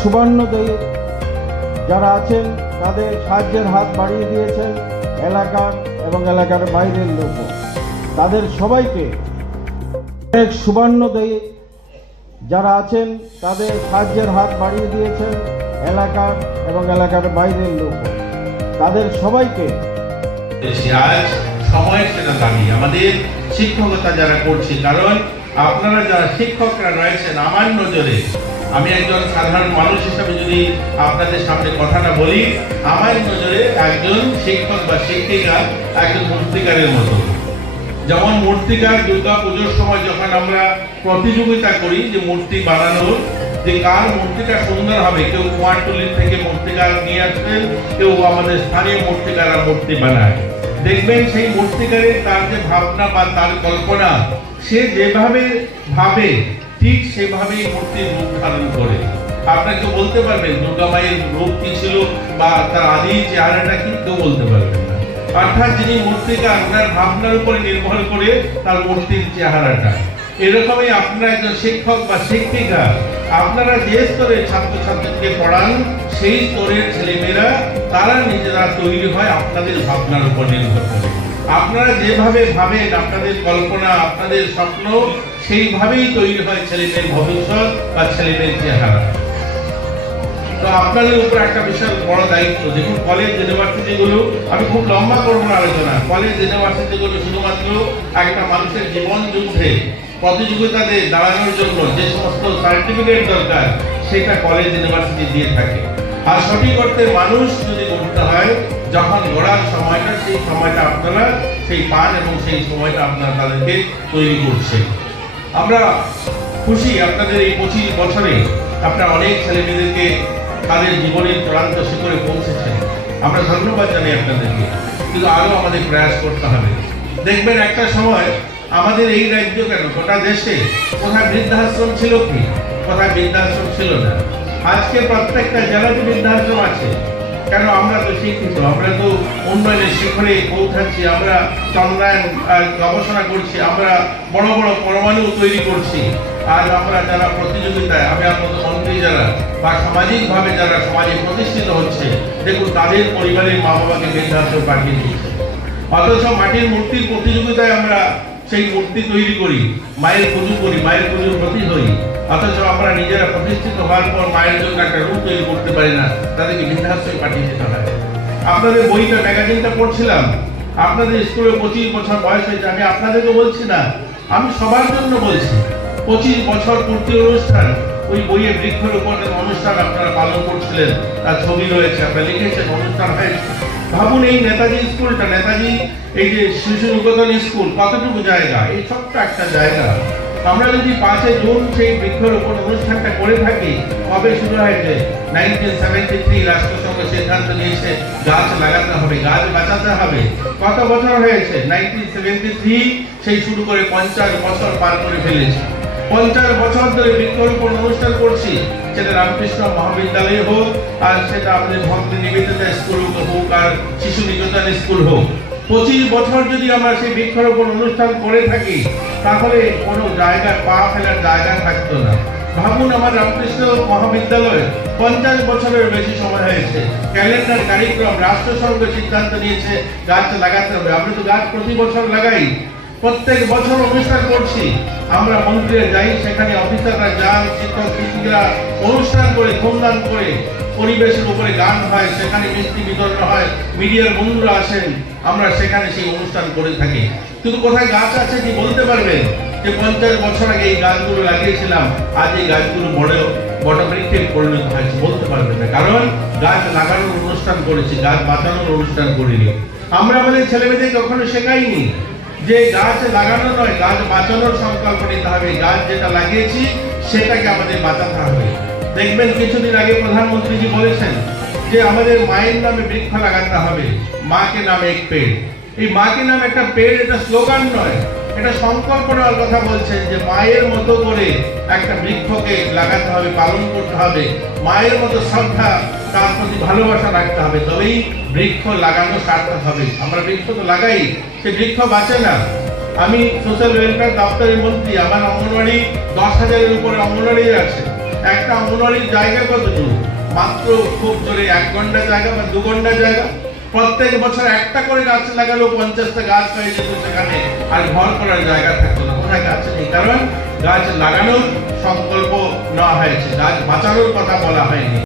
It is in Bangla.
সুবর্ণোদয়ী যারা আছেন তাদের সাহায্যের হাত বাড়িয়ে দিয়েছেন এলাকার এবং এলাকার বাইরের লোক, তাদের সবাইকে সুবর্ণোদয়ী যারা আছেন তাদের সাহায্যের হাত বাড়িয়ে দিয়েছেন এলাকার এবং এলাকার বাইরের লোক, তাদের সবাইকে আজ সময়ের সেটা দাবি আমাদের শিক্ষকতা যারা করছি, কারণ আপনারা যারা শিক্ষকরা রয়েছেন আমার নজরে, আমি একজন সাধারণ মানুষ হিসাবে যদি আপনাদের সামনে কথাটা বলি, আমার নজরে একজন শিক্ষক বা শিক্ষিকা একজন মূর্তিকারের মতো। যেমন মূর্তিকার দুর্গা পুজোর সময় যখন আমরা প্রতিযোগিতা করি যে মূর্তি বানানোর, যে কার মূর্তিটা সুন্দর হবে, কেউ কুমারটুলির থেকে মূর্তিকার নিয়ে আসবেন, কেউ আমাদের স্থানীয় মূর্তিকাররা মূর্তি বানায়। দেখবেন সেই মূর্তিকারের তার যে ভাবনা বা তার কল্পনা, সে যেভাবে ভাবে ঠিক সেভাবেই মূর্তির রূপ ধারণ করে। আপনাকে বলতে পারবেন দুর্গা মায়ের রূপ কি ছিল বা তার আদি চেহারাটা কি, কেউ বলতে পারবেন না। অর্থাৎ যিনি মূর্তিকার, ওনার ভাবনার উপরে নির্ভর করে তার মূর্তির চেহারাটা। এরকমই আপনারা একজন শিক্ষক বা শিক্ষিকা, আপনারা যে স্তরে ছাত্রছাত্রীকে পড়ান সেই স্তরের ছেলেমেয়েরা তারা নিজেরা তৈরি হয় আপনাদের ভাবনার উপর নির্ভর করে। আপনারা যেভাবে ভাবেন, আপনাদের কল্পনা, আপনাদের স্বপ্ন, সেইভাবেই তৈরি হয় ছেলেমেয়ের ভবিষ্যৎ বা ছেলেমেয়ের চেহারা। তো আপনাদের উপর একটা বিশাল বড় দায়িত্ব। দেখুন কলেজ ইউনিভার্সিটিগুলো, আমি খুব লম্বা করবো না আলোচনা, কলেজ ইউনিভার্সিটিগুলো শুধুমাত্র একটা মানুষের জীবন যুদ্ধে প্রতিযোগিতাতে দাঁড়ানোর জন্য যে সমস্ত সার্টিফিকেট দরকার সেটা কলেজ ইউনিভার্সিটি দিয়ে থাকে। আর সঠিক অর্থে মানুষ যদি গড়তে হয়, যখন গড়ার সময়টা, সেই সময়টা আপনারা সেই পান এবং সেই সময়টা আপনারা তাদেরকে তৈরি করছে। আমরা খুশি আপনাদের এই 25 বছরে আপনারা অনেক ছেলেমেয়েদেরকে তাদের জীবনের চূড়ান্ত শিখরে পৌঁছেছেন। আমরা ধন্যবাদ জানাই আপনাদেরকে, কিন্তু আরো আমাদের প্রয়াস করতে হবে। দেখবেন একটা সময় আমাদের এই রাজ্য কেন গোটা দেশে কোথায় বৃদ্ধাশ্রম ছিল কি, কোথায় বৃদ্ধাশ্রম ছিল না। আজকে প্রত্যেকটা জেলাতে বৃদ্ধাশ্রম আছে। কেন? আমরা তো শিক্ষিত, আমরা তো উন্নয়নের শিখরে পৌঁছাচ্ছি, আমরা চন্দ্রায়ন গবেষণা করছি, আমরা বড় বড় পরমাণু তৈরি করছি। আজ আমরা যারা প্রতিযোগিতায়, আমি আপনাদের মন্ত্রী যারা বা সামাজিকভাবে যারা সমাজে প্রতিষ্ঠিত হচ্ছে, দেখুন তাদের পরিবারের মা বাবাকে বৃদ্ধাশ্রম পাঠিয়ে দিচ্ছে। অথচ মাটির মূর্তির প্রতিযোগিতায় আমরা সেই মূর্তি তৈরি করি, মায়ের পুজো করি, মায়ের পুজোর প্রতি হই, অথচ আমরা নিজেরা প্রতিষ্ঠিত হওয়ার পর মায়ের জন্য একটা রূপ তৈরি করতে পারি না, তাদেরকে বৃদ্ধাশ্রমে পাঠিয়ে দিতে হয়। আপনাদের বইটা, ম্যাগাজিনটা পড়ছিলাম, আপনাদের স্কুলে 25 বছর বয়স হয়েছে। আমি আপনাদেরকে বলছি না, আমি সবার জন্য বলছি। 25 বছর পূর্তি অনুষ্ঠান, ওই বইয়ে বৃক্ষরোপণের অনুষ্ঠান আপনারা পালন করছিলেন, তার ছবি রয়েছে, আপনারা লিখেছেন, অনুষ্ঠান হয়েছে। ভাবুন এই নেতাজি স্কুলটা, নেতাজি এই যে শিশু নিকেতন স্কুল, কতটুকু জায়গা, এই ছোট্ট একটা জায়গা। আমরা যদি 5 জুন সেই বৃক্ষরোপণ অনুষ্ঠানটা করে থাকি, কবে শুরু হয়েছে? 1973 রাষ্ট্রসংঘ সিদ্ধান্ত নিয়েছে গাছ লাগাতে হবে, গাছ বাঁচাতে হবে। কত বছর হয়েছে? 1973 সেই শুরু করে 50 বছর পার করে ফেলেছে। 50 বছর ধরে বৃক্ষরোপণ অনুষ্ঠান করছি, সেটা রামকৃষ্ণ মহাবিদ্যালয় হোক, আর সেটা আমাদের ভক্তি নিবেদিতা স্কুল হোক, আর শিশু নিকেতন স্কুল হোক। 25 বছর যদি আমরা সেই বৃক্ষরোপণ অনুষ্ঠান করে থাকি, তাহলে কোনো জায়গায় পা ফেলার জায়গা থাকতো না। ভাবুন আমার রামকৃষ্ণ মহাবিদ্যালয়ে 50 বছরের বেশি সময় হয়েছে, ক্যালেন্ডার কারিক্রম, রাষ্ট্রসংঘ সিদ্ধান্ত নিয়েছে গাছ লাগাতে হবে। আমরা তো গাছ প্রতি বছর লাগাই, প্রত্যেক বছর অনুষ্ঠান করছি। আমরা মন্দিরে যাই, সেখানে অফিসাররা যান, শিক্ষক শিক্ষিকারা অনুষ্ঠান করে, ধূমধাম করে, পরিবেশের উপরে গান হয়, সেখানে মিষ্টি বিতরণ হয়, মিডিয়ার বন্ধুরা আসেন, আমরা সেখানে সেই অনুষ্ঠান করে থাকি। কিন্তু কোথায় গাছ আছে কি বলতে পারবেন যে 50 বছর আগে এই গাছগুলো লাগিয়েছিলাম, আজ এই গাছগুলো বড় বৃক্ষে পরিণত হয়েছে? বলতে পারবেন না, কারণ গাছ লাগানোর অনুষ্ঠান করেছি, গাছ বাঁচানোর অনুষ্ঠান করিনি। আমরা আমাদের ছেলেমেয়েদের কখনো শেখাইনি যে গাছ লাগানো নয়, গাছ বাঁচানোর সংকল্প নিতে হবে। গাছ যেটা লাগিয়েছি সেটাকে আমাদের বাঁচাতে হবে। দেখবেন কিছুদিন আগে প্রধানমন্ত্রীজি বলেছেন যে আমাদের মায়ের নামে বৃক্ষ লাগাতে হবে, মা কে নামে এক পেড়। এই মা কে নামে একটা পেড়, এটা স্লোগান নয়, এটা সংকল্প নেওয়ার কথা বলছেন যে মায়ের মতো করে একটা বৃক্ষকে লাগাতে হবে, পালন করতে হবে, মায়ের মতো শ্রদ্ধা, তার প্রতি ভালোবাসা রাখতে হবে, তবেই বৃক্ষ লাগানো সার্থক হবে। আমরা বৃক্ষ তো লাগাই, সে বৃক্ষ বাঁচে না। আমি সোশ্যাল ওয়েলফেয়ার দপ্তরের মন্ত্রী, আমার অঙ্গনওয়াড়ি 10,000-এর উপরে অঙ্গনওয়াড়ি আছে। একটা অঙ্গনওয়াড়ির জায়গা কতটুকু? মাত্র খুব জোরে 1 ঘন্টা জায়গা বা 2 ঘন্টা জায়গা। প্রত্যেক বছর একটা করে গাছ লাগালেও 50টা গাছ হয়ে যেত সেখানে, আর ঘর করার জায়গা থাকতো না। কোথায় গাছ নেই? কারণ গাছ লাগানোর সংকল্প নেওয়া হয়েছে, গাছ বাঁচানোর কথা বলা হয়নি।